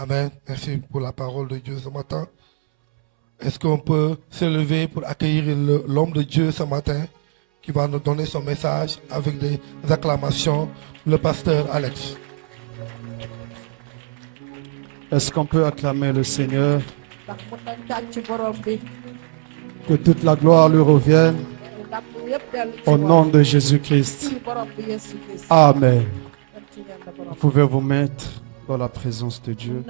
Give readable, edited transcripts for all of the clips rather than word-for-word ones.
Amen. Merci pour la parole de Dieu ce matin. Est-ce qu'on peut se lever pour accueillir l'homme de Dieu ce matin qui va nous donner son message avec des acclamations, le pasteur Alex. Est-ce qu'on peut acclamer le Seigneur? Que toute la gloire lui revienne au nom de Jésus-Christ. Amen. Vous pouvez vous mettre dans la présence de Dieu.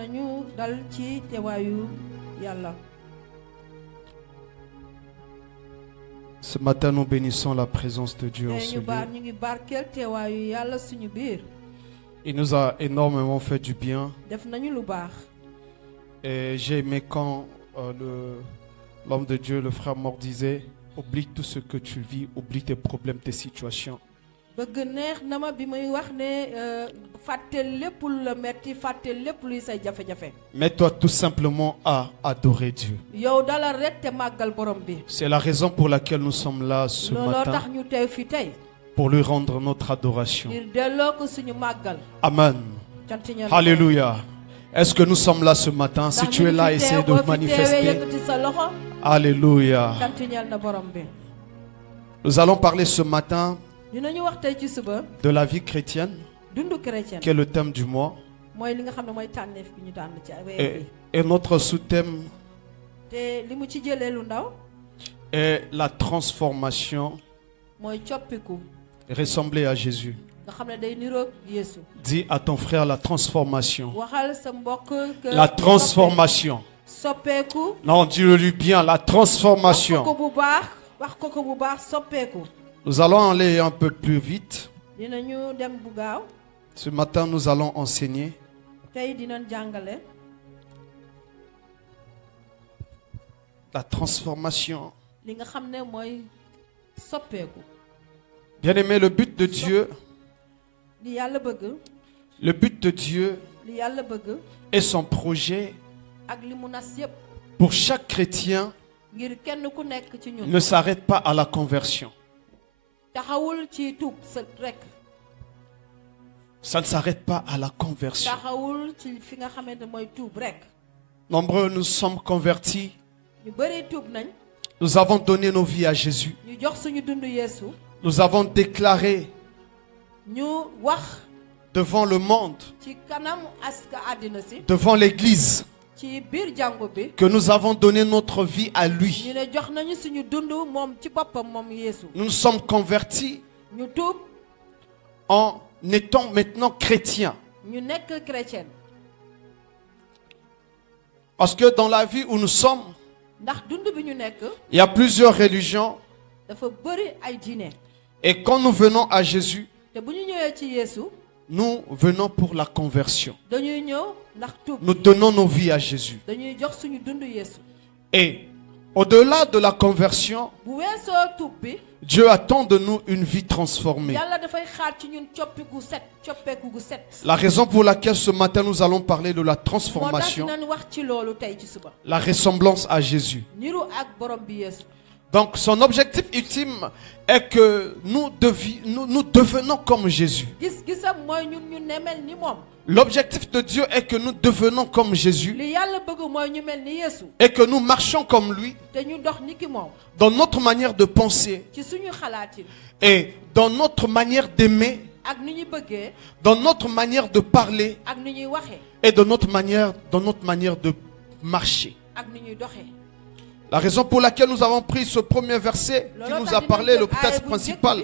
Ce matin, nous bénissons la présence de Dieu en ce lieu. Il nous a énormément fait du bien. Et j'ai aimé quand l'homme de Dieu, le frère Mort, disait: oublie tout ce que tu vis, oublie tes problèmes, tes situations. Mets-toi tout simplement à adorer Dieu. C'est la raison pour laquelle nous sommes là ce matin, pour lui rendre notre adoration. Amen. Alléluia. Est-ce que nous sommes là ce matin? Si tu es là, essaie de manifester. Alléluia. Nous allons parler ce matin de la vie chrétienne, qui est le thème du mois. Et notre sous-thème est la transformation, ressembler à Jésus. Dis à ton frère la transformation. La transformation. Non, dis-le bien, la transformation. Nous allons aller un peu plus vite. Ce matin, nous allons enseigner la transformation. Bien-aimé, le but de Dieu et son projet pour chaque chrétien ne s'arrête pas à la conversion. Ça ne s'arrête pas à la conversion. Nombreux nous sommes convertis. Nous avons donné nos vies à Jésus. Nous avons déclaré devant le monde, devant l'Église, que nous avons donné notre vie à lui. Nous nous sommes convertis en étant maintenant chrétiens. Parce que dans la vie où nous sommes, il y a plusieurs religions. Et quand nous venons à Jésus, nous venons pour la conversion. Nous donnons nos vies à Jésus. Et au-delà de la conversion, Dieu attend de nous une vie transformée. La raison pour laquelle ce matin nous allons parler de la transformation, la ressemblance à Jésus. Donc son objectif ultime est que nous devenons comme Jésus. L'objectif de Dieu est que nous devenons comme Jésus et que nous marchions comme lui dans notre manière de penser et dans notre manière d'aimer, dans notre manière de parler et dans notre manière de marcher. La raison pour laquelle nous avons pris ce premier verset qui nous a parlé, le texte principal,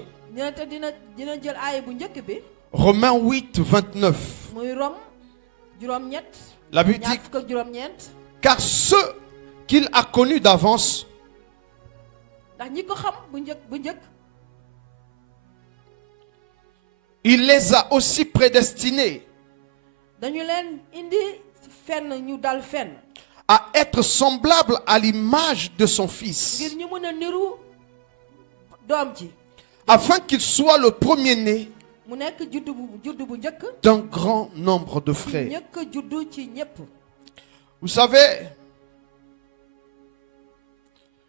Romains 8, 29. La Bible dit: car ceux qu'il a connus d'avance, il les a aussi prédestinés à être semblables à l'image de son Fils, afin qu'il soit le premier-né d'un grand nombre de frères. Vous savez,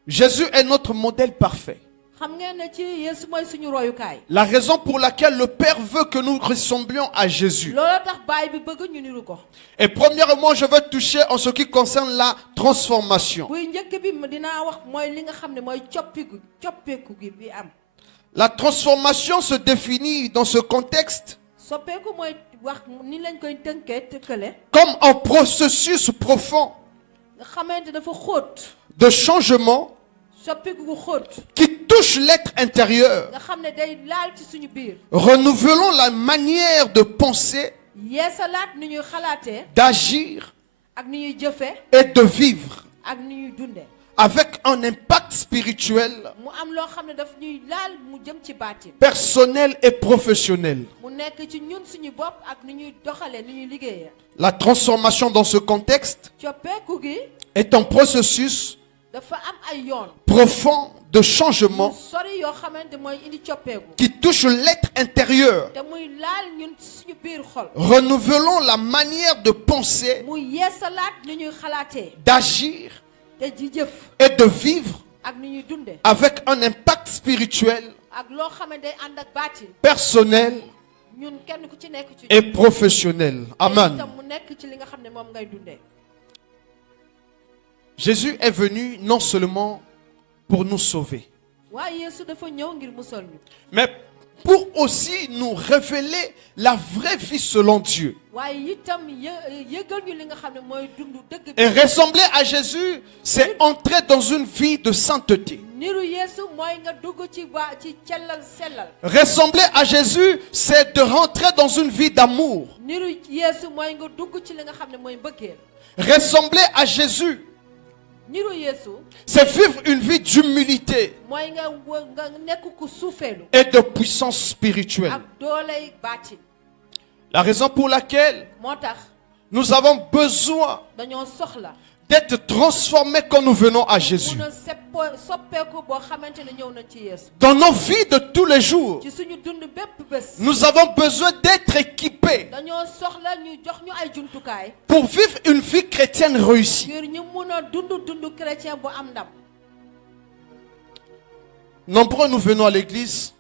Jésus est notre modèle parfait. La raison pour laquelle le Père veut que nous ressemblions à Jésus. Et premièrement, je veux toucher en ce qui concerne la transformation. La transformation se définit dans ce contexte comme un processus profond de changement qui touche l'être intérieur, renouvelons la manière de penser, d'agir et de vivre avec un impact spirituel, personnel et professionnel. La transformation dans ce contexte est un processus profond de changement qui touche l'être intérieur. Renouvelons la manière de penser, d'agir et de vivre avec un impact spirituel, personnel et professionnel. Amen. Jésus est venu non seulement pour nous sauver, mais pour aussi nous révéler la vraie vie selon Dieu. Et ressembler à Jésus, c'est entrer dans une vie de sainteté. Ressembler à Jésus, c'est de rentrer dans une vie d'amour. Ressembler à Jésus, c'est vivre une vie d'humilité et de puissance spirituelle. La raison pour laquelle nous avons besoin d'être transformés quand nous venons à Jésus. Dans nos vies de tous les jours, nous avons besoin d'être équipés pour vivre une vie chrétienne réussie. Nombreux nous venons à l'église.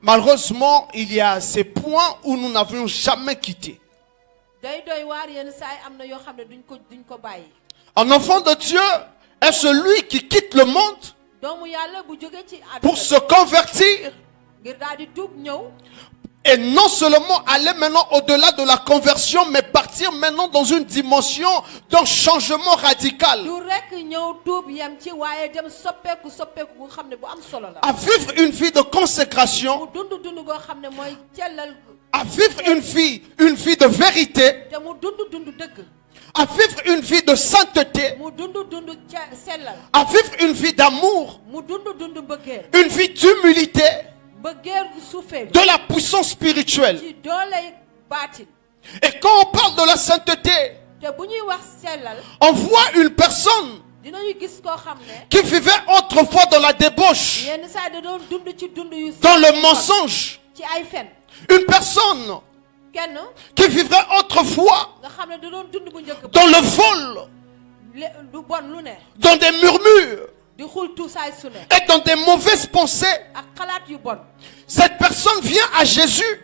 Malheureusement, il y a ces points où nous n'avions jamais quitté. Un enfant de Dieu est celui qui quitte le monde pour se convertir et non seulement aller maintenant au-delà de la conversion, mais partir maintenant dans une dimension d'un changement radical. À vivre une vie de consécration, à vivre une vie de vérité, à vivre une vie de sainteté, à vivre une vie d'amour, une vie d'humilité, de la puissance spirituelle. Et quand on parle de la sainteté, on voit une personne qui vivait autrefois dans la débauche, dans le mensonge. Une personne qui vivrait autrefois dans le vol, dans des murmures et dans des mauvaises pensées. Cette personne vient à Jésus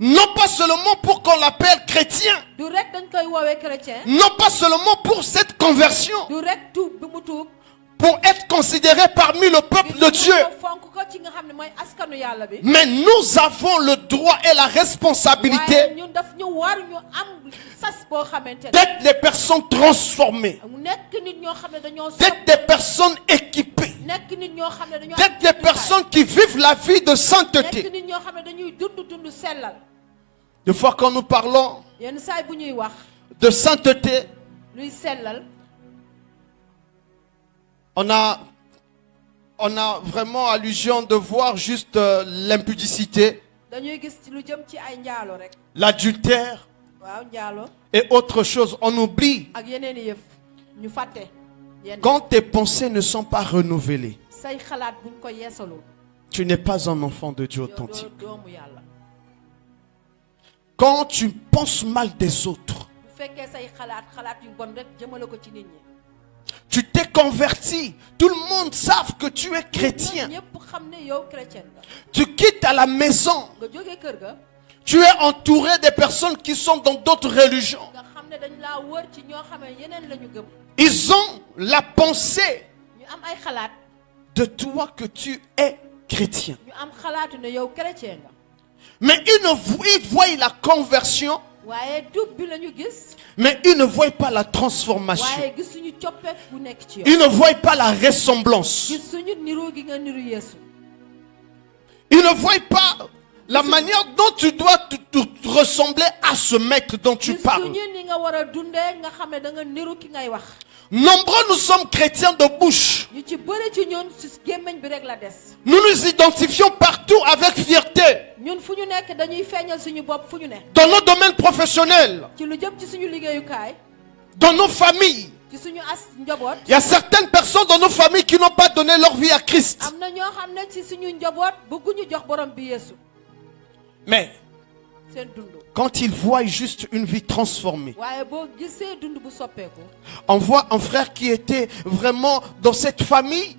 non pas seulement pour qu'on l'appelle chrétien, non pas seulement pour cette conversion, pour être considéré parmi le peuple de Dieu, mais nous avons le droit et la responsabilité d'être des personnes transformées, d'être des personnes équipées, d'être des personnes qui vivent la vie de sainteté. Des fois quand nous parlons de sainteté, on a vraiment allusion de voir juste l'impudicité, l'adultère et autre chose. On oublie quand tes pensées ne sont pas renouvelées, tu n'es pas un enfant de Dieu authentique. Quand tu penses mal des autres, tu t'es converti, tout le monde savent que tu es chrétien. Tu quittes à la maison. Tu es entouré des personnes qui sont dans d'autres religions. Ils ont la pensée de toi que tu es chrétien. Mais ils voient la conversion, mais ils ne voient pas la transformation. Ils ne voient pas la ressemblance. Ils ne voient pas la manière dont tu dois te ressembler à ce maître dont tu parles. Nombreux nous sommes chrétiens de bouche. Nous nous identifions partout avec fierté. Dans nos domaines professionnels, dans nos familles. Il y a certaines personnes dans nos familles qui n'ont pas donné leur vie à Christ. Mais quand ils voient juste une vie transformée, on voit un frère qui était vraiment dans cette famille,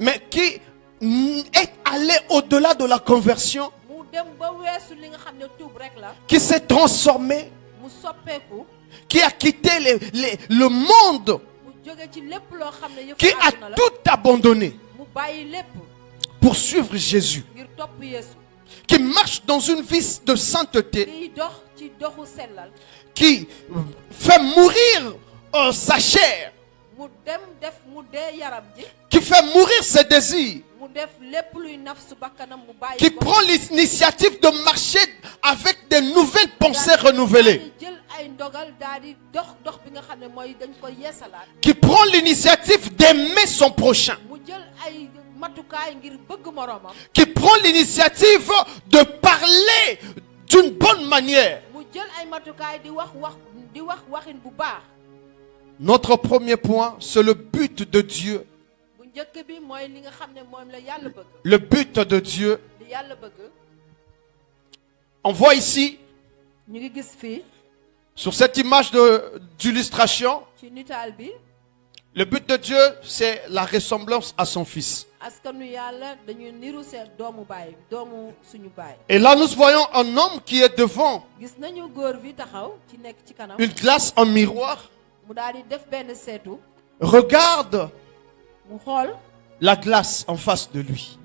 mais qui est allé au-delà de la conversion, qui s'est transformé, qui a quitté le monde, qui a tout abandonné pour suivre Jésus, qui marche dans une vie de sainteté, qui fait mourir sa chair, qui fait mourir ses désirs, qui prend l'initiative de marcher avec des nouvelles pensées renouvelées, qui prend l'initiative d'aimer son prochain, qui prend l'initiative de parler d'une bonne manière. Notre premier point, c'est le but de Dieu. Le but de Dieu. On voit ici, sur cette image d'illustration, le but de Dieu, c'est la ressemblance à son Fils. Et là, nous voyons un homme qui est devant une glace, un miroir. Regarde la glace en face de lui.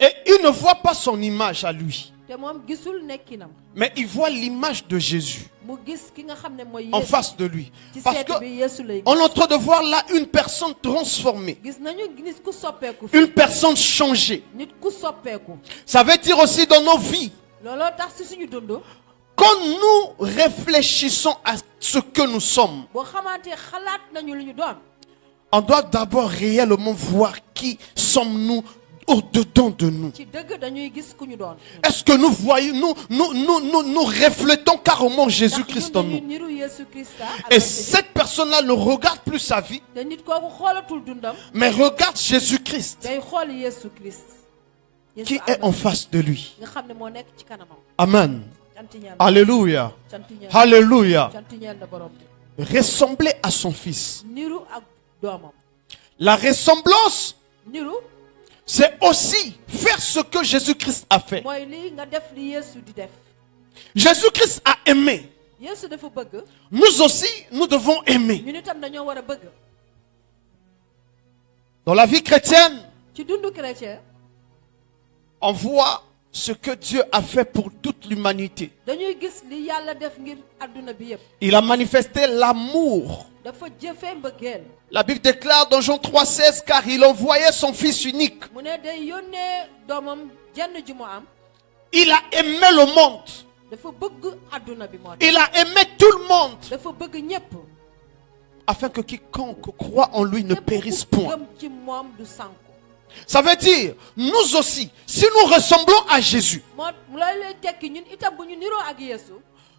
Et il ne voit pas son image à lui, mais il voit l'image de Jésus en face de lui. Parce qu'on est en train de voir là une personne transformée, une personne changée. Ça veut dire aussi dans nos vies, quand nous réfléchissons à ce que nous sommes, on doit d'abord réellement voir qui sommes-nous au-dedans de nous. Est-ce que nous voyons, nous reflétons carrément Jésus-Christ en nous? Et cette personne-là ne regarde plus sa vie, mais regarde Jésus-Christ qui est en face de lui. Amen. Alléluia. Alléluia. Ressembler à son Fils. La ressemblance, c'est aussi faire ce que Jésus-Christ a fait. Jésus-Christ a aimé. Nous aussi, nous devons aimer. Dans la vie chrétienne, on voit ce que Dieu a fait pour toute l'humanité. Il a manifesté l'amour. La Bible déclare dans Jean 3,16, car il envoyait son Fils unique. Il a aimé le monde. Il a aimé tout le monde, afin que quiconque croit en lui ne périsse point. Ça veut dire, nous aussi, si nous ressemblons à Jésus,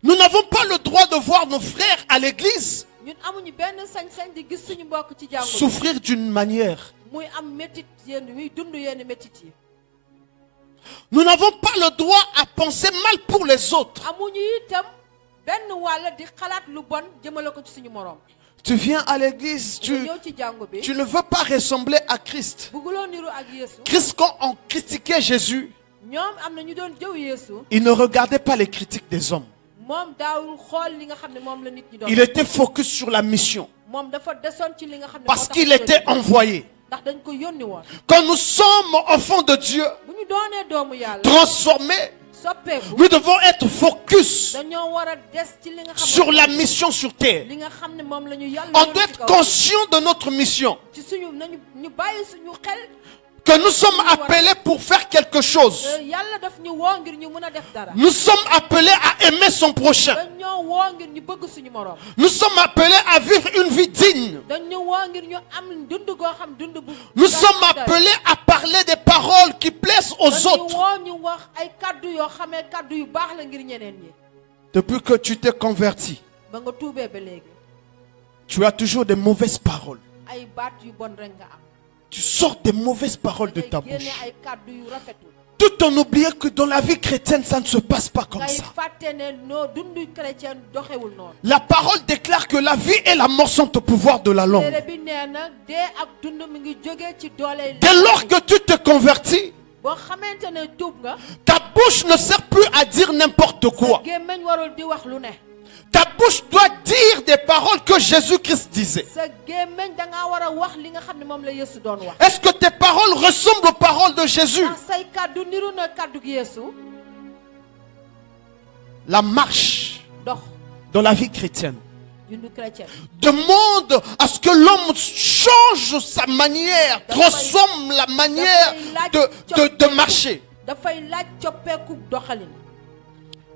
nous n'avons pas le droit de voir nos frères à l'église souffrir d'une manière. Nous n'avons pas le droit à penser mal pour les autres. Tu viens à l'église, tu ne veux pas ressembler à Christ. Christ, quand on critiquait Jésus, il ne regardait pas les critiques des hommes. Il était focus sur la mission. Parce qu'il était envoyé. Quand nous sommes enfants de Dieu, transformés, nous devons être focus sur la mission sur terre. On doit être conscient de notre mission. Que nous sommes appelés pour faire quelque chose. Nous sommes appelés à aimer son prochain. Nous sommes appelés à vivre une vie digne. Nous sommes appelés à parler des paroles qui plaisent aux autres. Depuis que tu t'es converti, tu as toujours des mauvaises paroles. Tu sors des mauvaises paroles de ta bouche. Tout en oubliant que dans la vie chrétienne, ça ne se passe pas comme ça. La parole déclare que la vie et la mort sont au pouvoir de la langue. Dès lors que tu te convertis, ta bouche ne sert plus à dire n'importe quoi. Ta bouche doit dire des paroles que Jésus-Christ disait. Est-ce que tes paroles ressemblent aux paroles de Jésus? La marche dans la vie chrétienne demande à ce que l'homme change sa manière, transforme la manière de marcher.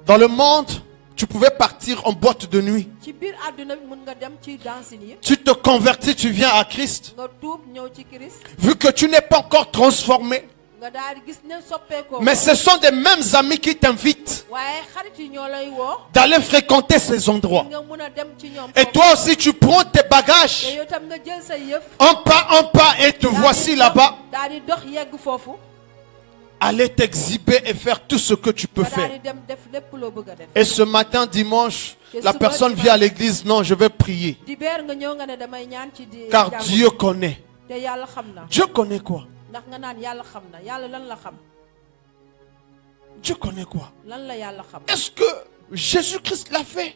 Dans le monde, tu pouvais partir en boîte de nuit. Tu te convertis, tu viens à Christ. Vu que tu n'es pas encore transformé. Mais ce sont des mêmes amis qui t'invitent d'aller fréquenter ces endroits. Et toi aussi tu prends tes bagages un pas et te voici là-bas. Aller t'exhiber et faire tout ce que tu peux faire. Et ce matin, dimanche, la personne vient à l'église. Non, je vais prier. Car Dieu connaît. Dieu connaît quoi? Dieu connaît quoi? Est-ce que Jésus-Christ l'a fait?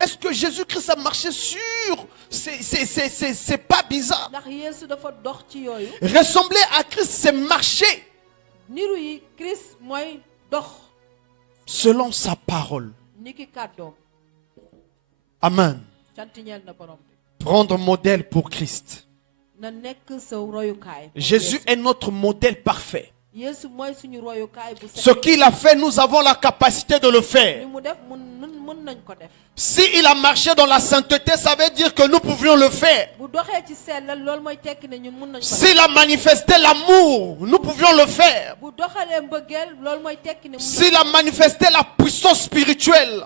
Est-ce que Jésus-Christ a marché sur? C'est pas bizarre. Ressembler à Christ, c'est marcher selon sa parole. Amen. Prendre modèle pour Christ. Jésus est notre modèle parfait. Ce qu'il a fait, nous avons la capacité de le faire. S'il a marché dans la sainteté, ça veut dire que nous pouvions le faire. S'il a manifesté l'amour, nous pouvions le faire. S'il a manifesté la puissance spirituelle,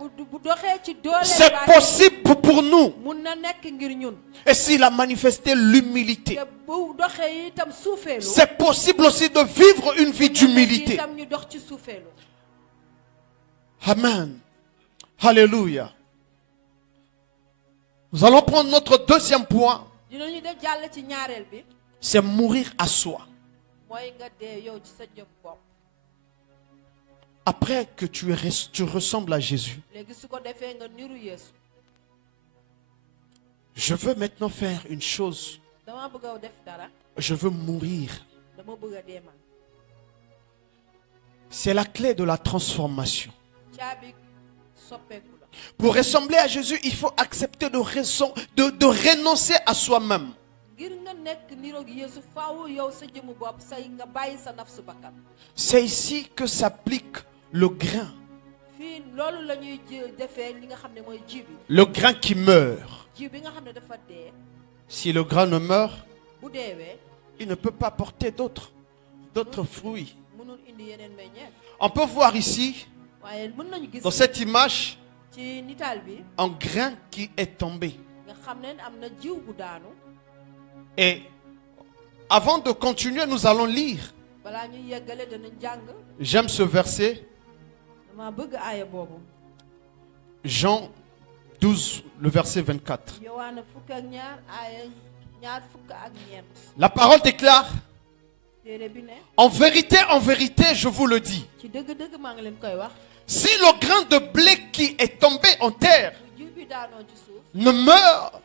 c'est possible pour nous. Et s'il a manifesté l'humilité, c'est possible aussi de vivre une vie d'humilité. Amen. Alléluia. Nous allons prendre notre deuxième point. C'est mourir à soi. Après que tu ressembles à Jésus, je veux maintenant faire une chose. Je veux mourir. C'est la clé de la transformation. Pour ressembler à Jésus, il faut accepter de renoncer à soi-même. C'est ici que s'applique le grain. Le grain qui meurt. Si le grain ne meurt, il ne peut pas porter d'autres fruits. On peut voir ici, dans cette image, un grain qui est tombé. Et avant de continuer, nous allons lire. J'aime ce verset. Jean 12, le verset 24. La parole déclare: en vérité, je vous le dis, si le grain de blé qui est tombé en terre ne meurt,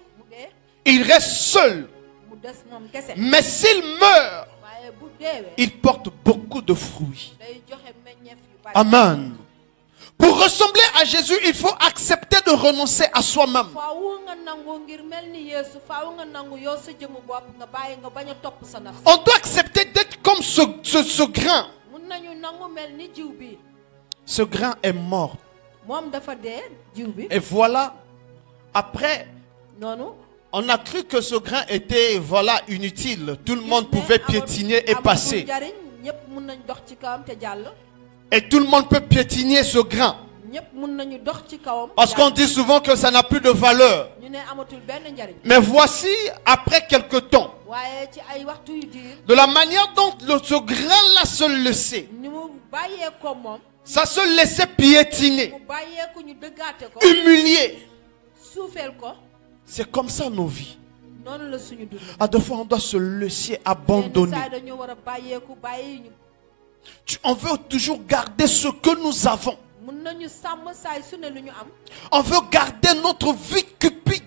il reste seul. Mais s'il meurt, il porte beaucoup de fruits. Amen. Pour ressembler à Jésus, il faut accepter de renoncer à soi-même. On doit accepter d'être comme ce grain. Ce grain est mort. Et voilà, après, on a cru que ce grain était inutile. Tout le monde pouvait piétiner et passer. Et tout le monde peut piétiner ce grain. Parce qu'on dit souvent que ça n'a plus de valeur. Mais voici, après quelque temps, de la manière dont ce grain-là se laissait, ça se laissait piétiner, humilier. C'est comme ça nos vies. À deux fois, on doit se laisser abandonner. On veut toujours garder ce que nous avons. On veut garder notre vie cupide.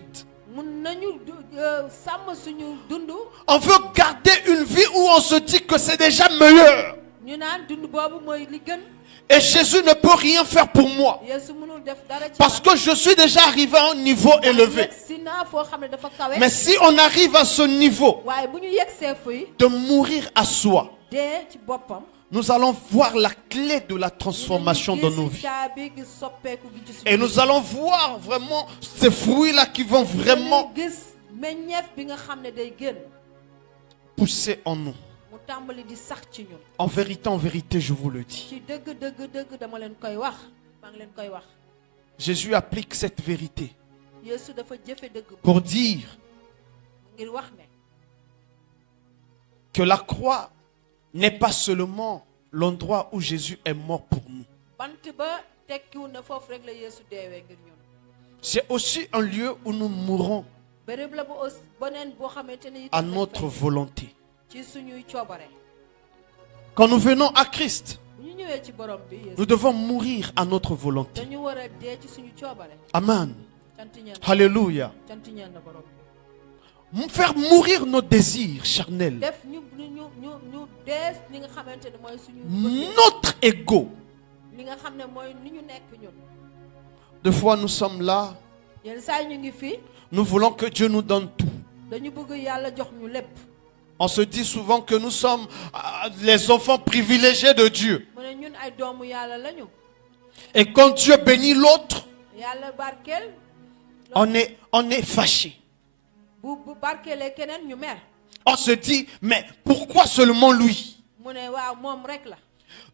On veut garder une vie où on se dit que c'est déjà meilleur. Et Jésus ne peut rien faire pour moi. Parce que je suis déjà arrivé à un niveau élevé. Mais si on arrive à ce niveau de mourir à soi, nous allons voir la clé de la transformation de nos vies. Et nous allons voir vraiment ces fruits-là qui vont vraiment pousser en nous. En vérité, je vous le dis. Jésus applique cette vérité pour dire que la croix n'est pas seulement l'endroit où Jésus est mort pour nous. C'est aussi un lieu où nous mourrons à notre volonté. Quand nous venons à Christ, nous devons mourir à notre volonté. Amen. Alléluia. Faire mourir nos désirs charnels. Notre ego. Des fois nous sommes là. Nous voulons que Dieu nous donne tout. On se dit souvent que nous sommes les enfants privilégiés de Dieu. Et quand Dieu bénit l'autre, on est fâché. On se dit, mais pourquoi seulement lui?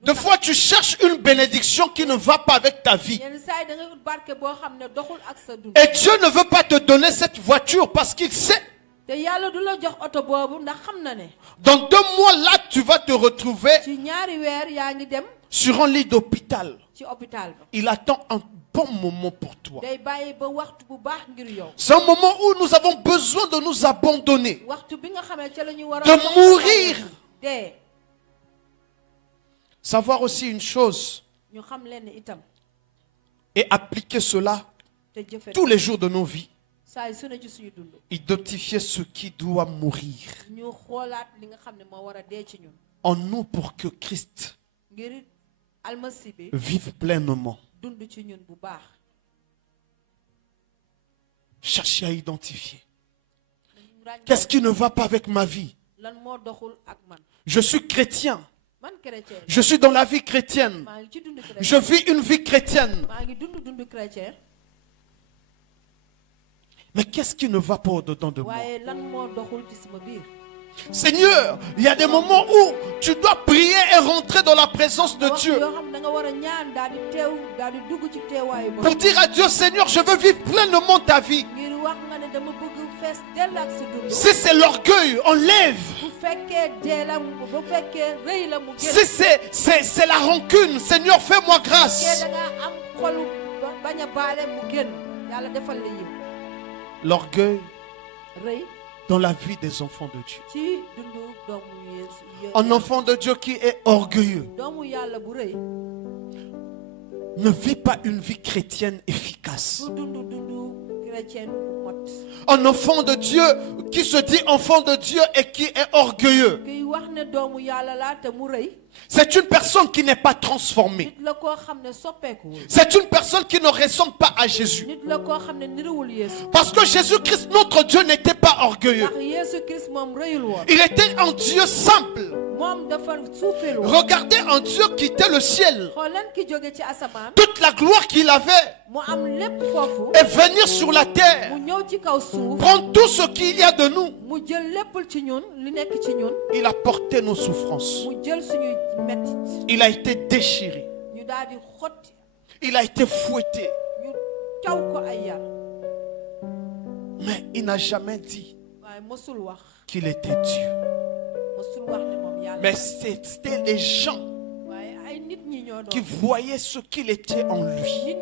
Des fois, tu cherches une bénédiction qui ne va pas avec ta vie. Et Dieu ne veut pas te donner cette voiture parce qu'il sait. Dans 2 mois, là, tu vas te retrouver sur un lit d'hôpital. Il attend un bon moment pour toi. C'est un moment où nous avons besoin de nous abandonner, de mourir. Savoir aussi une chose et appliquer cela tous les jours de nos vies. Identifier ce qui doit mourir en nous pour que Christ vive pleinement. Cherchez à identifier. Qu'est-ce qui ne va pas avec ma vie? Je suis chrétien. Je suis dans la vie chrétienne. Je vis une vie chrétienne. Mais qu'est-ce qui ne va pas au-dedans de moi? Seigneur, il y a des moments où tu dois prier et rentrer dans la présence de Dieu. Pour dire à Dieu, Seigneur, je veux vivre pleinement ta vie. Si c'est l'orgueil, enlève. Si c'est la rancune, Seigneur, fais-moi grâce. L'orgueil dans la vie des enfants de Dieu. Un enfant de Dieu qui est orgueilleux ne vit pas une vie chrétienne efficace. Un enfant de Dieu qui se dit enfant de Dieu et qui est orgueilleux, c'est une personne qui n'est pas transformée. C'est une personne qui ne ressemble pas à Jésus. Parce que Jésus-Christ, notre Dieu, n'était pas orgueilleux. Il était un Dieu simple. Regardez un Dieu qui était le ciel. Toute la gloire qu'il avait et venir sur la terre, prendre tout ce qu'il y a de nous. Il a porté nos souffrances. Il a été déchiré. Il a été fouetté. Mais il n'a jamais dit qu'il était Dieu. Mais c'était les gens qui voyaient ce qu'il était en lui.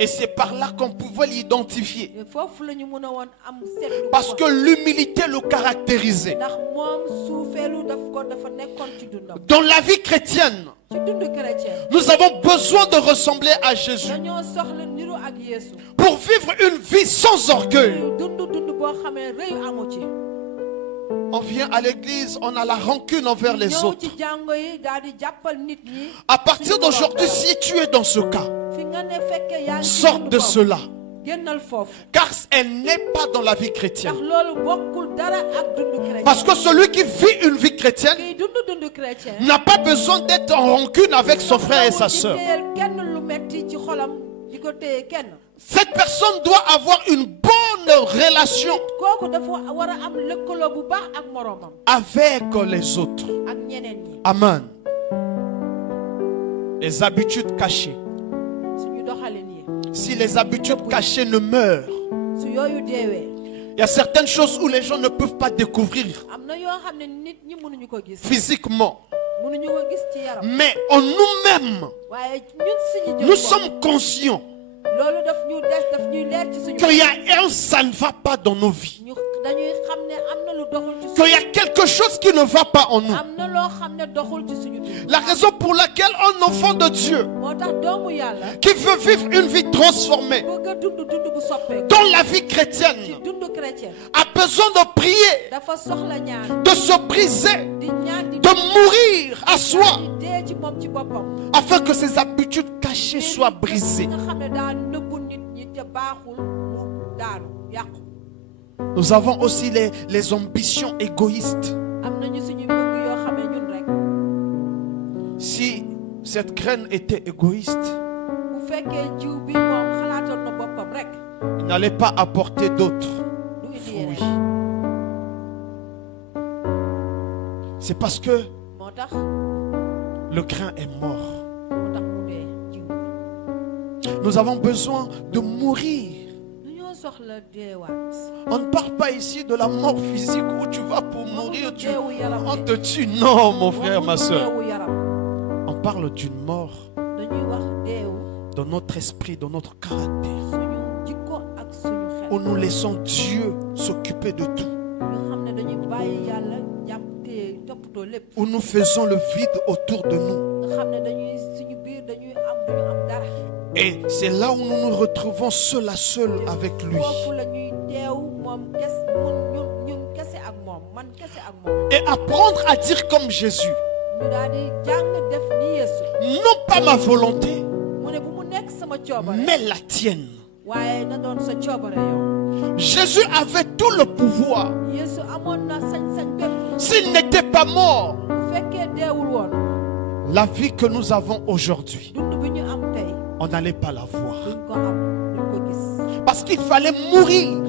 Et c'est par là qu'on pouvait l'identifier. Parce que l'humilité le caractérisait. Dans la vie chrétienne, nous avons besoin de ressembler à Jésus pour vivre une vie sans orgueil. On vient à l'église, on a la rancune envers les autres. À partir d'aujourd'hui, si tu es dans ce cas, sors de cela. Car elle n'est pas dans la vie chrétienne. Parce que celui qui vit une vie chrétienne n'a pas besoin d'être en rancune avec son frère et sa soeur. Cette personne doit avoir une bonne relation avec les autres. Amen. Les habitudes cachées. Si les habitudes cachées ne meurent, il y a certaines choses où les gens ne peuvent pas découvrir physiquement. Mais en nous-mêmes, nous sommes conscients qu'il y a ça ne va pas dans nos vies. Qu'il y a quelque chose qui ne va pas en nous. La raison pour laquelle un enfant de Dieu qui veut vivre une vie transformée dans la vie chrétienne a besoin de prier, de se briser, de mourir à soi, afin que ses habitudes cachées soient brisées. Nous avons aussi les ambitions égoïstes. Si cette graine était égoïste, il n'allait pas apporter d'autres fruits. C'est parce que le grain est mort. Nous avons besoin de mourir. On ne parle pas ici de la mort physique où tu vas pour mourir, on te tue. Non, mon frère, ma soeur. On parle d'une mort dans notre esprit, dans notre caractère, où nous laissons Dieu s'occuper de tout, où nous faisons le vide autour de nous. Et c'est là où nous nous retrouvons seul à seul avec lui. Et apprendre à dire comme Jésus: non pas ma volonté, mais la tienne. Jésus avait tout le pouvoir. S'il n'était pas mort, la vie que nous avons aujourd'hui, on n'allait pas la voir. Parce qu'il fallait mourir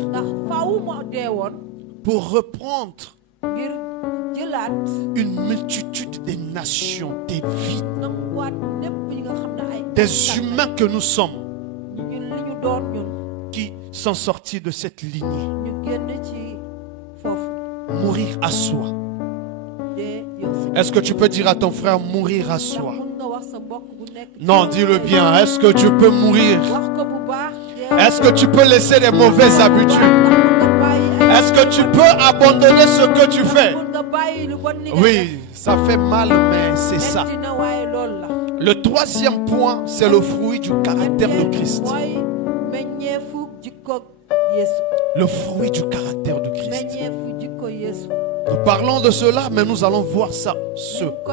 pour reprendre une multitude de nations, des vies, des humains que nous sommes, qui sont sortis de cette lignée. Mourir à soi. Est-ce que tu peux dire à ton frère: mourir à soi? Non, dis-le bien. Est-ce que tu peux mourir? Est-ce que tu peux laisser les mauvaises habitudes? Est-ce que tu peux abandonner ce que tu fais? Oui, ça fait mal, mais c'est ça. Le troisième point, c'est le fruit du caractère de Christ. Le fruit du caractère de Christ. Nous parlons de cela, mais nous allons voir ça ce matin.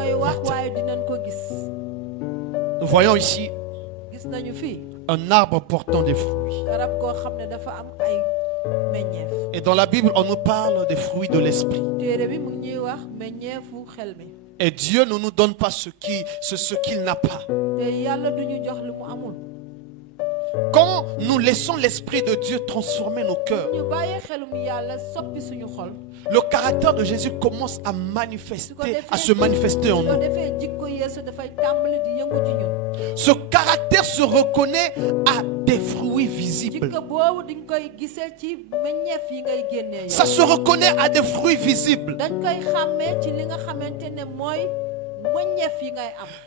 Nous voyons ici un arbre portant des fruits. Et dans la Bible, on nous parle des fruits de l'esprit. Et Dieu ne nous donne pas ce qu'il n'a pas. Quand nous laissons l'Esprit de Dieu transformer nos cœurs, le caractère de Jésus commence à se manifester en nous. Ce caractère se reconnaît à des fruits visibles. Ça se reconnaît à des fruits visibles.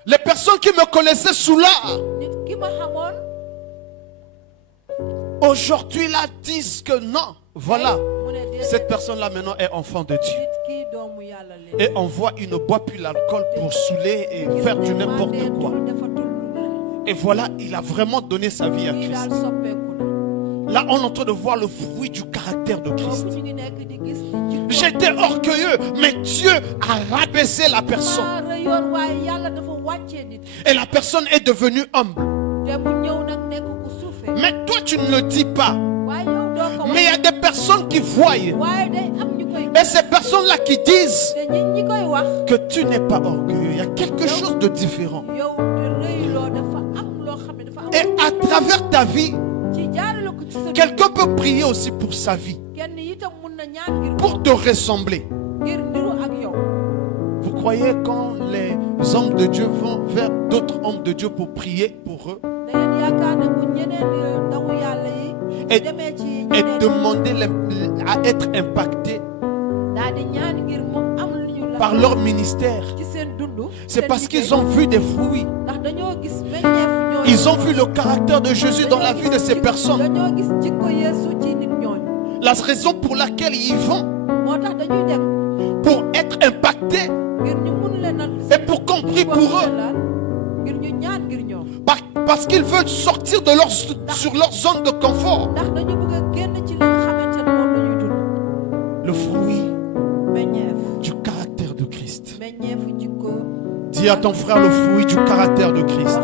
Les personnes qui me connaissaient sous l'art, aujourd'hui là disent que non, voilà, cette personne-là maintenant est enfant de Dieu. Et on voit une boit puis l'alcool pour saouler et faire du n'importe quoi. Et voilà, il a vraiment donné sa vie à Christ. Là, on est en train de voir le fruit du caractère de Christ. J'étais orgueilleux, mais Dieu a rabaissé la personne. Et la personne est devenue humble. Mais toi, tu ne le dis pas. Mais il y a des personnes qui voient. Et ces personnes-là qui disent que tu n'es pas orgueilleux. Il y a quelque chose de différent. Et à travers ta vie, quelqu'un peut prier aussi pour sa vie, pour te ressembler. Vous croyez quand les hommes de Dieu vont vers d'autres hommes de Dieu pour prier pour eux et demander à être impactés par leur ministère? C'est parce qu'ils ont vu des fruits. Ils ont vu le caractère de Jésus dans la vie de ces personnes. La raison pour laquelle ils vont, pour être impactés et pour qu'on prie pour eux. Parce qu'ils veulent sortir de sur leur zone de confort. Le fruit du caractère de Christ. Dis à ton frère le fruit du caractère de Christ.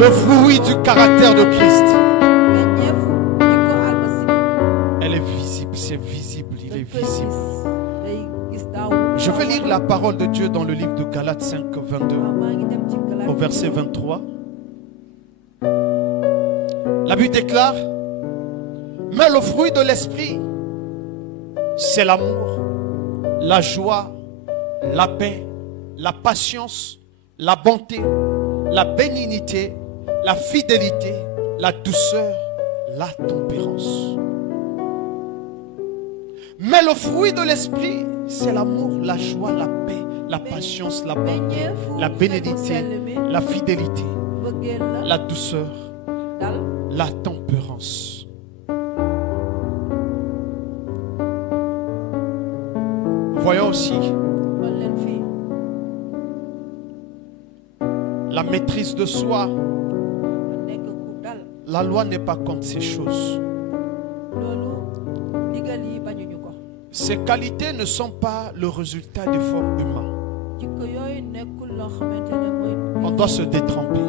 Le fruit du caractère de Christ. Elle est visible, c'est visible, il est visible. Je vais lire la parole de Dieu dans le livre de Galates 5, 22, au verset 23. La Bible déclare: mais le fruit de l'esprit, c'est l'amour, la joie, la paix, la patience, la bonté, la bénignité, la fidélité, la douceur, la tempérance. Mais le fruit de l'esprit, c'est l'amour, la joie, la paix, la patience, la bonté, la bénignité, la fidélité, la douceur, la tempérance. Voyons aussi la maîtrise de soi. La loi n'est pas contre ces choses. Ces qualités ne sont pas le résultat d'efforts humains. On doit se détremper.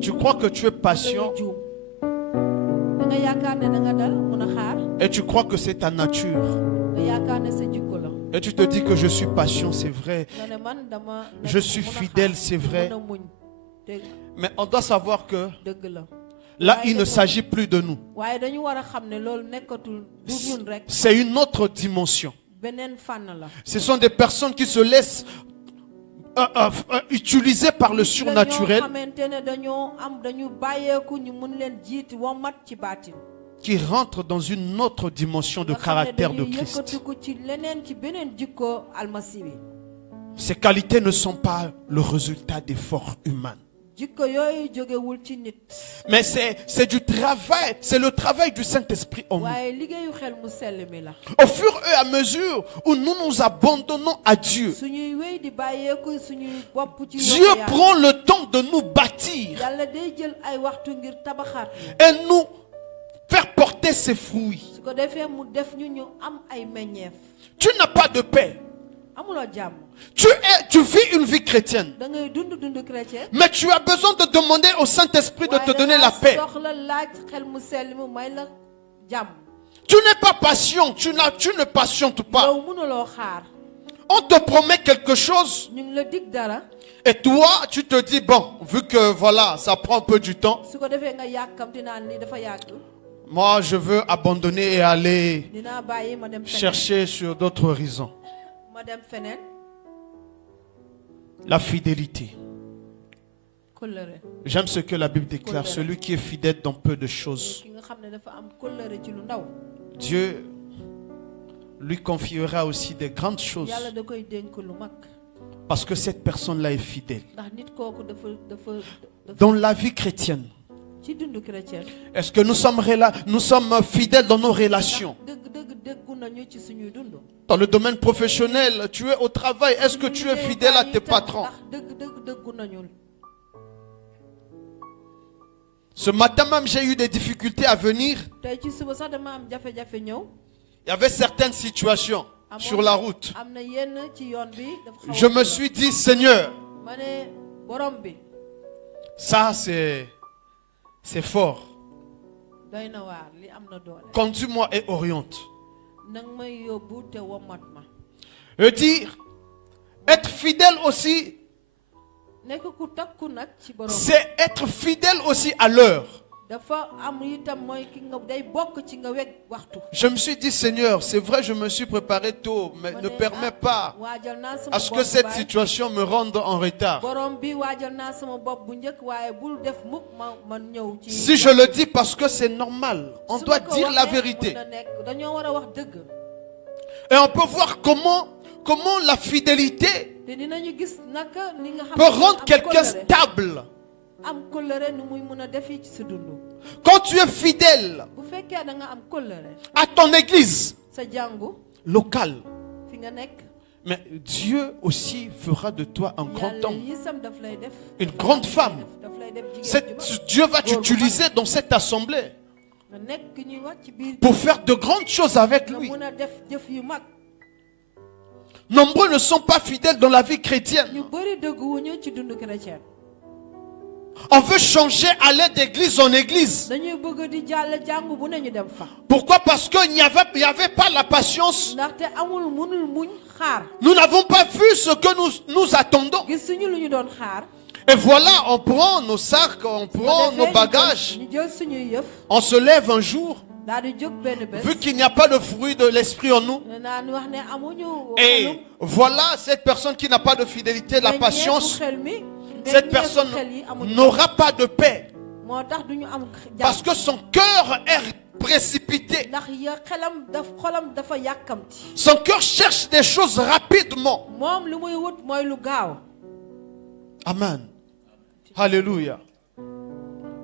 Tu crois que tu es patient et tu crois que c'est ta nature. Et tu te dis que je suis patient, c'est vrai. Je suis fidèle, c'est vrai. Mais on doit savoir que là, il ne s'agit plus de nous. C'est une autre dimension. Ce sont des personnes qui se laissent utilisées par le surnaturel, qui rentrent dans une autre dimension de caractère de Christ. Ces qualités ne sont pas le résultat d'efforts humains. Mais c'est du travail, c'est le travail du Saint-Esprit en nous. Au fur et à mesure où nous nous abandonnons à Dieu, Dieu prend le temps de nous bâtir et nous faire porter ses fruits. Tu n'as pas de paix. Tu vis une vie chrétienne, mais tu as besoin de demander au Saint-Esprit de te donner la paix. Tu n'es pas patient, tu ne patientes pas. On te promet quelque chose et toi tu te dis bon, vu que voilà, ça prend un peu du temps, moi je veux abandonner et aller chercher sur d'autres horizons. La fidélité. J'aime ce que la Bible déclare. Celui qui est fidèle dans peu de choses, Dieu lui confiera aussi des grandes choses. Parce que cette personne-là est fidèle. Dans la vie chrétienne, est-ce que nous sommes fidèles dans nos relations? Dans le domaine professionnel, tu es au travail. Est-ce que tu es fidèle à tes patrons? Ce matin même, j'ai eu des difficultés à venir. Il y avait certaines situations sur la route. Je me suis dit, Seigneur, ça c'est fort. Conduis-moi et oriente. Je veux dire, être fidèle aussi, c'est être fidèle aussi à l'heure. Je me suis dit, Seigneur, c'est vrai, je me suis préparé tôt, mais ne permets pas à ce que cette situation me rende en retard. Si je le dis parce que c'est normal, on doit dire la vérité. Et on peut voir comment la fidélité peut rendre quelqu'un stable. Quand tu es fidèle à ton église locale, mais Dieu aussi fera de toi un grand homme, une grande femme. Dieu va t'utiliser dans cette assemblée pour faire de grandes choses avec lui. Nombreux ne sont pas fidèles dans la vie chrétienne. On veut changer, aller d'église en église. Pourquoi? Parce qu'il n'y avait pas la patience. Nous n'avons pas vu ce que nous attendons. Et voilà, on prend nos sacs, on prend nos bagages. On se lève un jour. Vu qu'il n'y a pas le fruit de l'esprit en nous. Et voilà, cette personne qui n'a pas de fidélité, la patience, cette personne n'aura pas de paix. Parce que son cœur est précipité. Son cœur cherche des choses rapidement. Amen. Alléluia.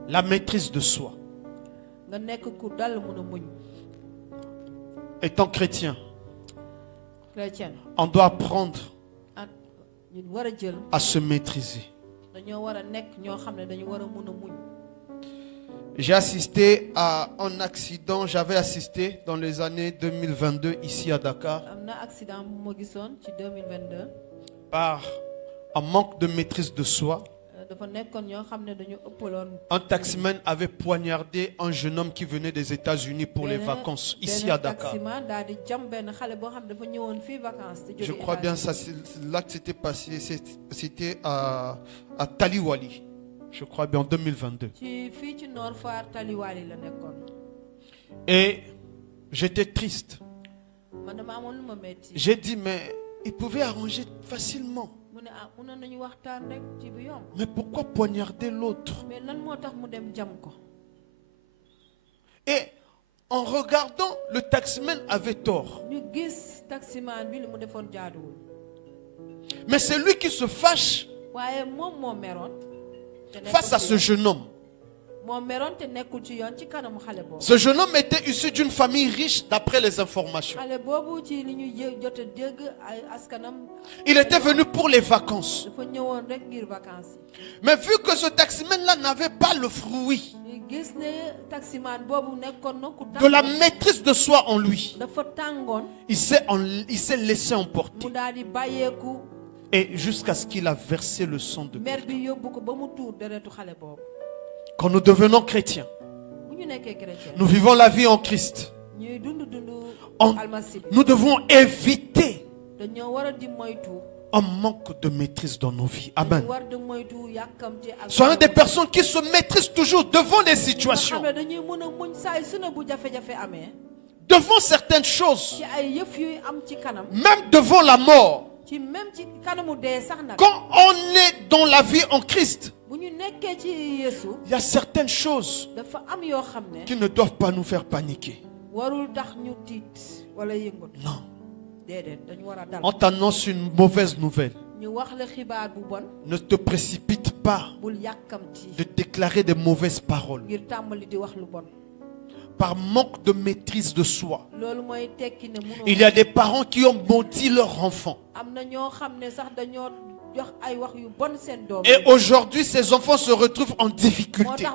La maîtrise de soi. Étant chrétien, on doit apprendre à se maîtriser. J'ai assisté à un accident, j'avais assisté dans les années 2022 ici à Dakar par un manque de maîtrise de soi. Un taximan avait poignardé un jeune homme qui venait des États-Unis pour les vacances ici à Dakar. Je crois bien ça, là que c'était passé, c'était à Taliwali. Je crois bien en 2022. Et j'étais triste. J'ai dit mais il pouvait arranger facilement. Mais pourquoi poignarder l'autre? Et en regardant, le taximan avait tort. Mais c'est lui qui se fâche face à ce jeune homme. Ce jeune homme était issu d'une famille riche d'après les informations. Il était venu pour les vacances. Mais vu que ce taximan-là n'avait pas le fruit de la maîtrise de soi en lui, il s'est laissé emporter. Et jusqu'à ce qu'il a versé le sang de quelqu'un. Quand nous devenons chrétiens, nous vivons la vie en Christ. Nous devons éviter un manque de maîtrise dans nos vies. Amen. Soyons des personnes qui se maîtrisent toujours devant les situations, devant certaines choses, même devant la mort. Quand on est dans la vie en Christ, il y a certaines choses qui ne doivent pas nous faire paniquer. Non. On t'annonce une mauvaise nouvelle. Ne te précipite pas de déclarer des mauvaises paroles. Par manque de maîtrise de soi. Il y a des parents qui ont maudit leur enfant. Et aujourd'hui, ces enfants se retrouvent en difficulté.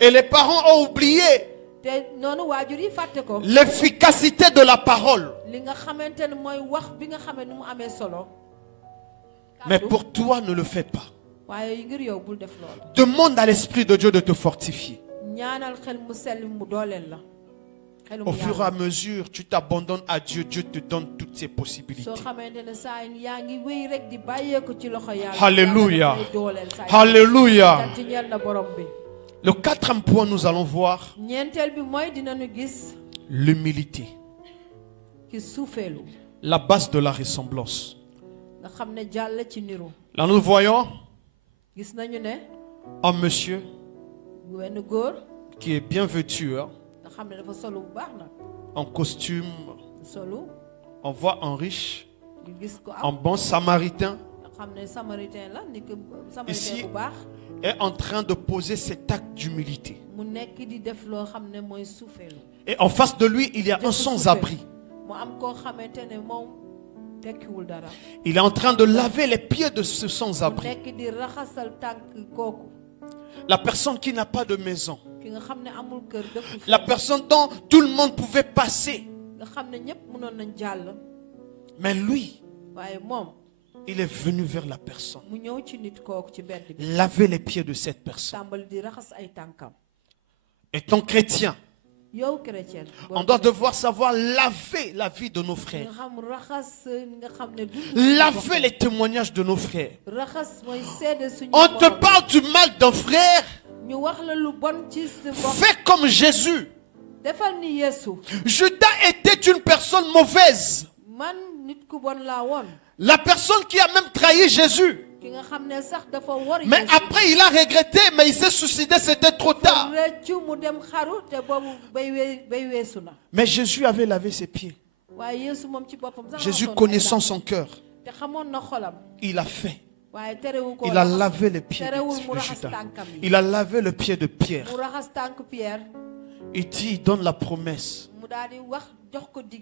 Et les parents ont oublié l'efficacité de la parole. Mais pour toi, ne le fais pas. Demande à l'Esprit de Dieu de te fortifier. Au fur et à mesure, tu t'abandonnes à Dieu, Dieu te donne toutes ses possibilités. Alléluia. Alléluia. Le quatrième point, nous allons voir l'humilité. La base de la ressemblance. Là, nous voyons un monsieur qui est bien vêtu, en costume. On voit un riche, un bon samaritain ici est en train de poser cet acte d'humilité. Et en face de lui, il y a un sans-abri. Il est en train de laver les pieds de ce sans-abri. La personne qui n'a pas de maison. La personne dont tout le monde pouvait passer. Mais lui, il est venu vers la personne. Laver les pieds de cette personne. Étant chrétien, on doit devoir savoir laver la vie de nos frères. Laver les témoignages de nos frères. On te parle du mal d'un frère. Fais comme Jésus. Judas était une personne mauvaise. La personne qui a même trahi Jésus. Mais après il a regretté, mais il s'est suicidé, c'était trop tard. Mais Jésus avait lavé ses pieds. Jésus connaissant son cœur, il a fait. Il a lavé les pieds de Judas. Il a lavé le pied de Pierre. Et il donne la promesse.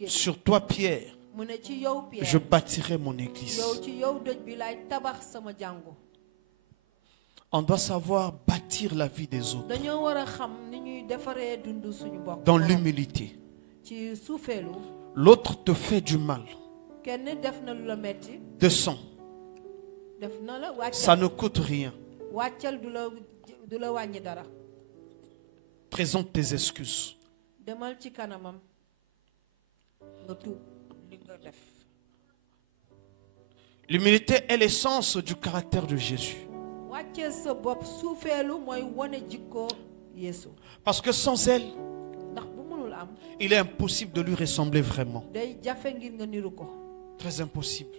Sur toi, Pierre, je bâtirai mon église. On doit savoir bâtir la vie des autres dans l'humilité. L'autre te fait du mal. Descends. Ça ne coûte rien. Présente tes excuses. L'humilité est l'essence du caractère de Jésus. Parce que sans elle, il est impossible de lui ressembler vraiment. Très impossible.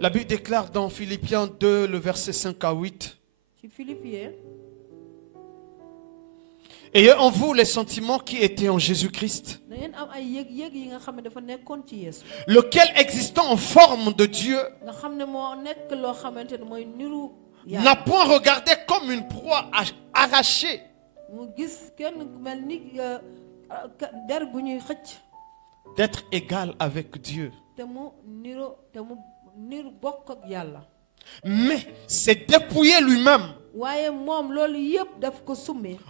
La Bible déclare dans Philippiens 2, le verset 5 à 8. Ayez en vous les sentiments qui étaient en Jésus-Christ, lequel existant en forme de Dieu n'a point regardé comme une proie arrachée, d'être égal avec Dieu, mais s'est dépouillé lui-même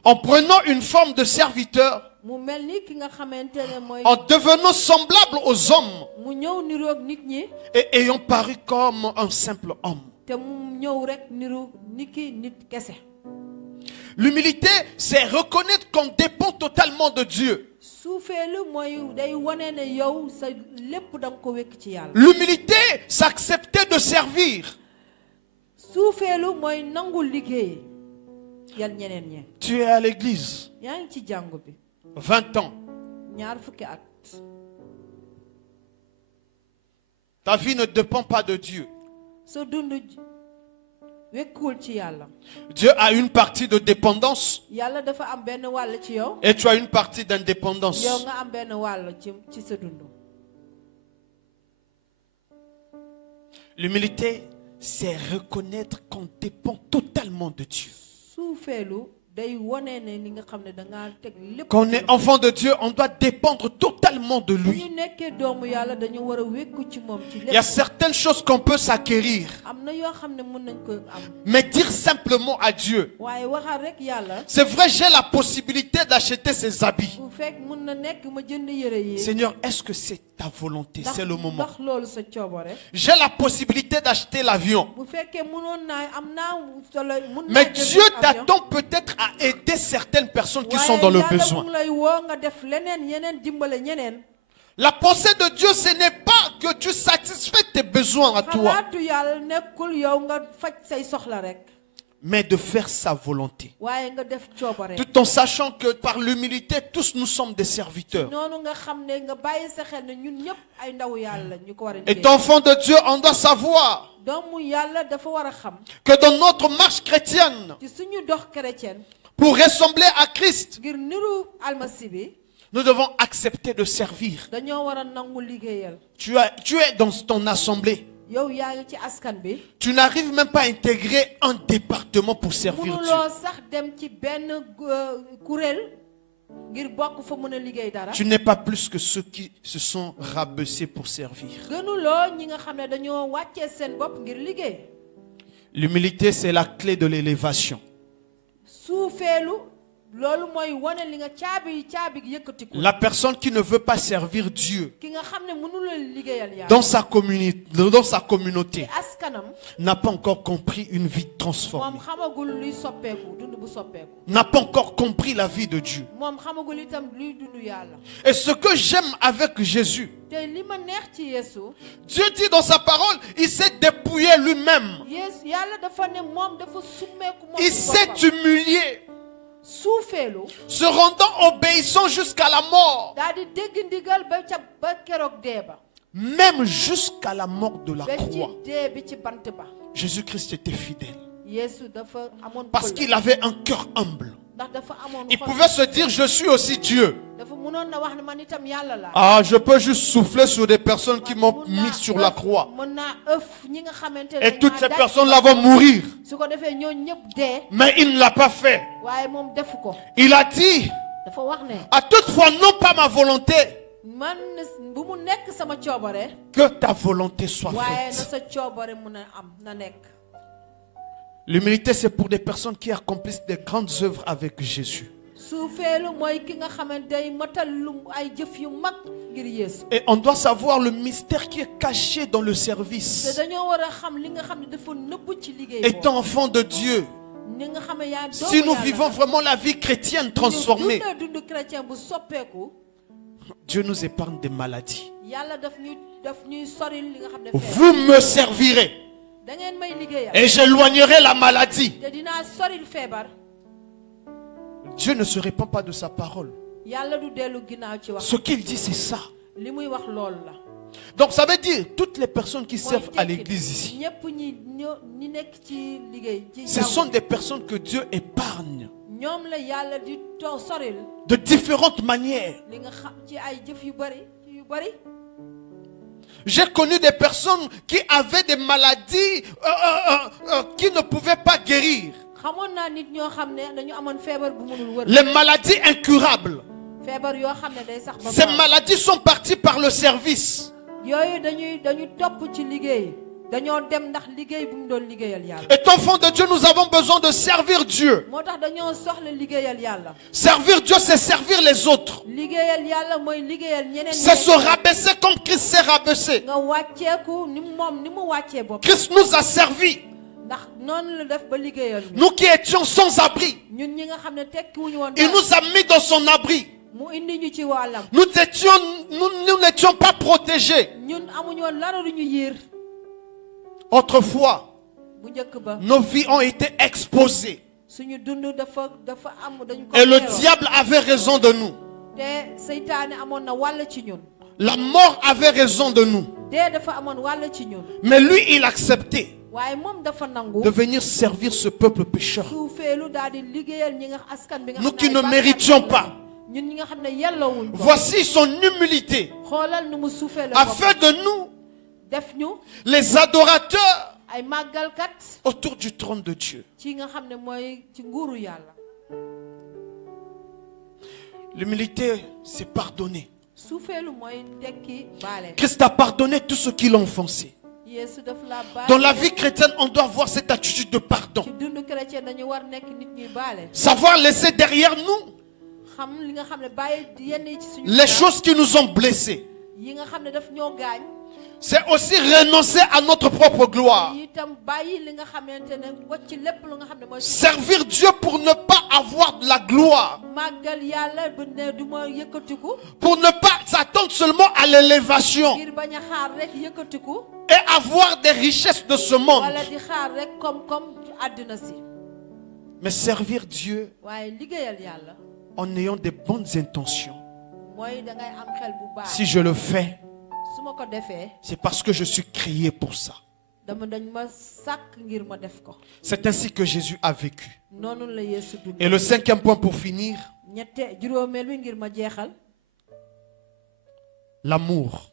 en prenant une forme de serviteur, en devenant semblable aux hommes et ayant paru comme un simple homme. L'humilité, c'est reconnaître qu'on dépend totalement de Dieu. L'humilité, c'est accepter de servir. Tu es à l'église 20 ans. Ta vie ne dépend pas de Dieu. Dieu a une partie de dépendance et tu as une partie d'indépendance. L'humilité, c'est reconnaître qu'on dépend totalement de Dieu. Quand on est enfant de Dieu, on doit dépendre totalement de lui. Il y a certaines choses qu'on peut s'acquérir, mais dire simplement à Dieu, c'est vrai, j'ai la possibilité d'acheter ces habits. Seigneur, est-ce que c'est ta volonté? C'est le moment. J'ai la possibilité d'acheter l'avion, mais Dieu t'attend peut-être à aider certaines personnes qui sont dans le besoin. La pensée de Dieu, ce n'est pas que tu satisfais tes besoins à toi, mais de faire sa volonté, tout en sachant que par l'humilité, tous nous sommes des serviteurs. Étant enfant de Dieu, on doit savoir que dans notre marche chrétienne, pour ressembler à Christ, nous devons accepter de servir. Tu es dans ton assemblée. Tu n'arrives même pas à intégrer un département pour servir Dieu. Tu n'es pas plus que ceux qui se sont rabaissés pour servir. L'humilité, c'est la clé de l'élévation. La personne qui ne veut pas servir Dieu dans sa communauté n'a pas encore compris une vie transformée, n'a pas encore compris la vie de Dieu. Et ce que j'aime avec Jésus, Dieu dit dans sa parole, il s'est dépouillé lui-même, il s'est humilié, se rendant obéissant jusqu'à la mort, même jusqu'à la mort de la croix. Jésus-Christ était fidèle parce qu'il avait un cœur humble. Il pouvait se dire, je suis aussi Dieu. Ah, je peux juste souffler sur des personnes qui m'ont mis sur la croix, et toutes ces personnes-là vont mourir. Mais il ne l'a pas fait. Il a dit, à toutefois, non pas ma volonté, que ta volonté soit faite. L'humilité, c'est pour des personnes qui accomplissent des grandes œuvres avec Jésus. Et on doit savoir le mystère qui est caché dans le service. Étant enfant de Dieu, si nous vivons vraiment la vie chrétienne transformée, Dieu nous épargne des maladies. Vous me servirez et j'éloignerai la maladie. Dieu ne se répand pas de sa parole. Ce qu'il dit, c'est ça. Donc ça veut dire toutes les personnes qui servent à l'église ici, ce sont des personnes que Dieu épargne. de différentes manières. J'ai connu des personnes qui avaient des maladies qui ne pouvaient pas guérir. Les maladies incurables. Ces maladies sont parties par le service. Étant enfant de Dieu, nous avons besoin de servir Dieu. Servir Dieu, c'est servir les autres. C'est se rabaisser comme Christ s'est rabaissé. Christ nous a servi. Nous qui étions sans abri, il nous a mis dans son abri. Nous n'étions pas protégés. Autrefois, nos vies ont été exposées. Et le diable avait raison de nous. La mort avait raison de nous. Mais lui, il acceptait de venir servir ce peuple pécheur. Nous qui ne méritions pas. Voici son humilité a fait de nous les adorateurs autour du trône de Dieu. L'humilité, c'est pardonner. Christ a pardonné tout ce qui l'a offensé. Dans la vie chrétienne, on doit avoir cette attitude de pardon. Savoir laisser derrière nous les choses qui nous ont blessés. C'est aussi renoncer à notre propre gloire. Servir Dieu pour ne pas avoir de la gloire. Pour ne pas s'attendre seulement à l'élévation. Et avoir des richesses de ce monde. Mais servir Dieu en ayant des bonnes intentions. Si je le fais, c'est parce que je suis créé pour ça. C'est ainsi que Jésus a vécu. Et le cinquième point pour finir, l'amour,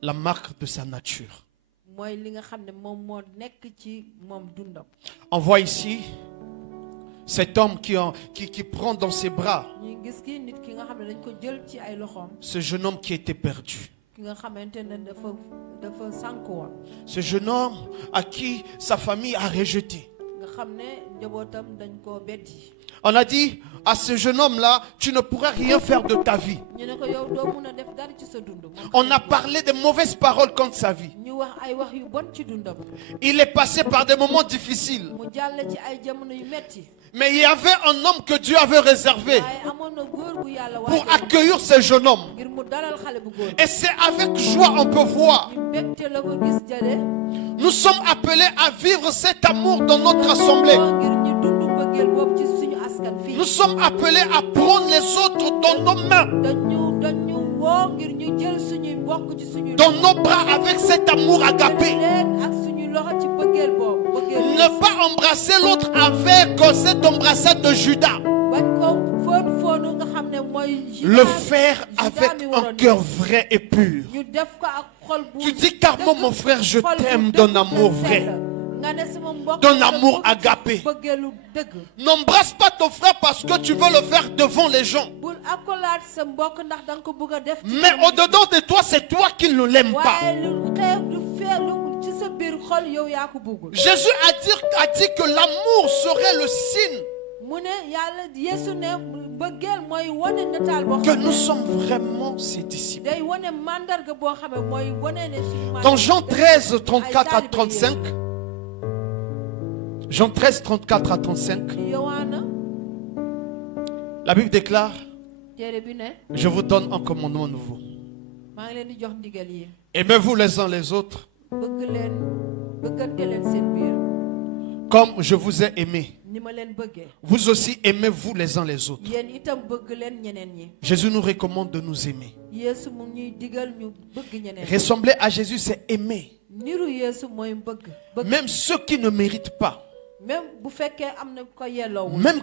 la marque de sa nature. On voit ici cet homme qui prend dans ses bras ce jeune homme qui était perdu. Ce jeune homme à qui sa famille a rejeté. On a dit à ce jeune homme-là, tu ne pourras rien faire de ta vie. On a parlé de mauvaises paroles contre sa vie. Il est passé par des moments difficiles. Mais il y avait un homme que Dieu avait réservé pour accueillir ce jeune homme. Et c'est avec joie on peut voir. Nous sommes appelés à vivre cet amour dans notre assemblée. Nous sommes appelés à prendre les autres dans nos mains, dans nos bras, avec cet amour agapé. Ne pas embrasser l'autre avec cette embrassade de Judas. Le faire avec un cœur vrai et pur. Tu dis carrément, mon frère, je t'aime d'un amour vrai, d'un amour agapé. N'embrasse pas ton frère parce que tu veux le faire devant les gens. Mais au-dedans de toi, c'est toi qui ne l'aime pas. Jésus a dit que l'amour serait le signe que nous sommes vraiment ses disciples. Dans Jean 13, 34 à 35, Jean 13, 34 à 35, la Bible déclare: je vous donne un commandement nouveau. Aimez-vous les uns les autres comme je vous ai aimé. Vous aussi aimez-vous les uns les autres. Jésus nous recommande de nous aimer. Ressembler à Jésus, c'est aimer. Même ceux qui ne méritent pas. Même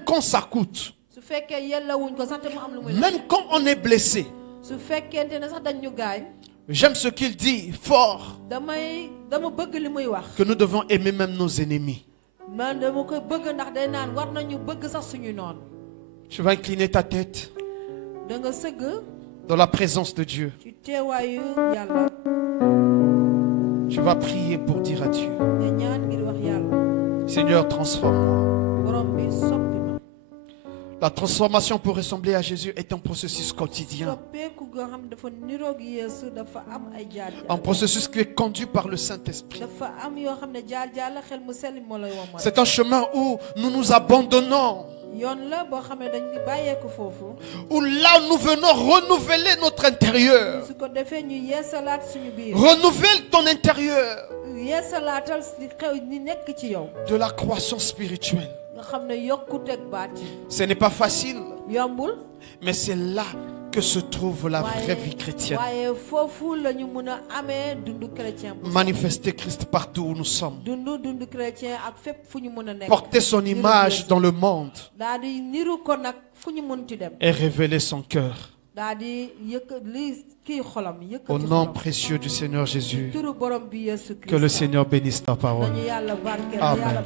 quand ça coûte. Même quand on est blessé. J'aime ce qu'il dit fort. Que nous devons aimer même nos ennemis. Tu vas incliner ta tête dans la présence de Dieu. Tu vas prier pour dire à Dieu: Seigneur, transforme-moi. La transformation pour ressembler à Jésus est un processus quotidien. Un processus qui est conduit par le Saint-Esprit. C'est un chemin où nous nous abandonnons. Où là nous venons renouveler notre intérieur. Renouvelle ton intérieur. De la croissance spirituelle. Ce n'est pas facile, mais c'est là que se trouve la vraie vie chrétienne. Manifester Christ partout où nous sommes. Porter son image dans le monde. Et révéler son cœur. Au nom précieux du Seigneur Jésus. Que le Seigneur bénisse ta parole. Amen.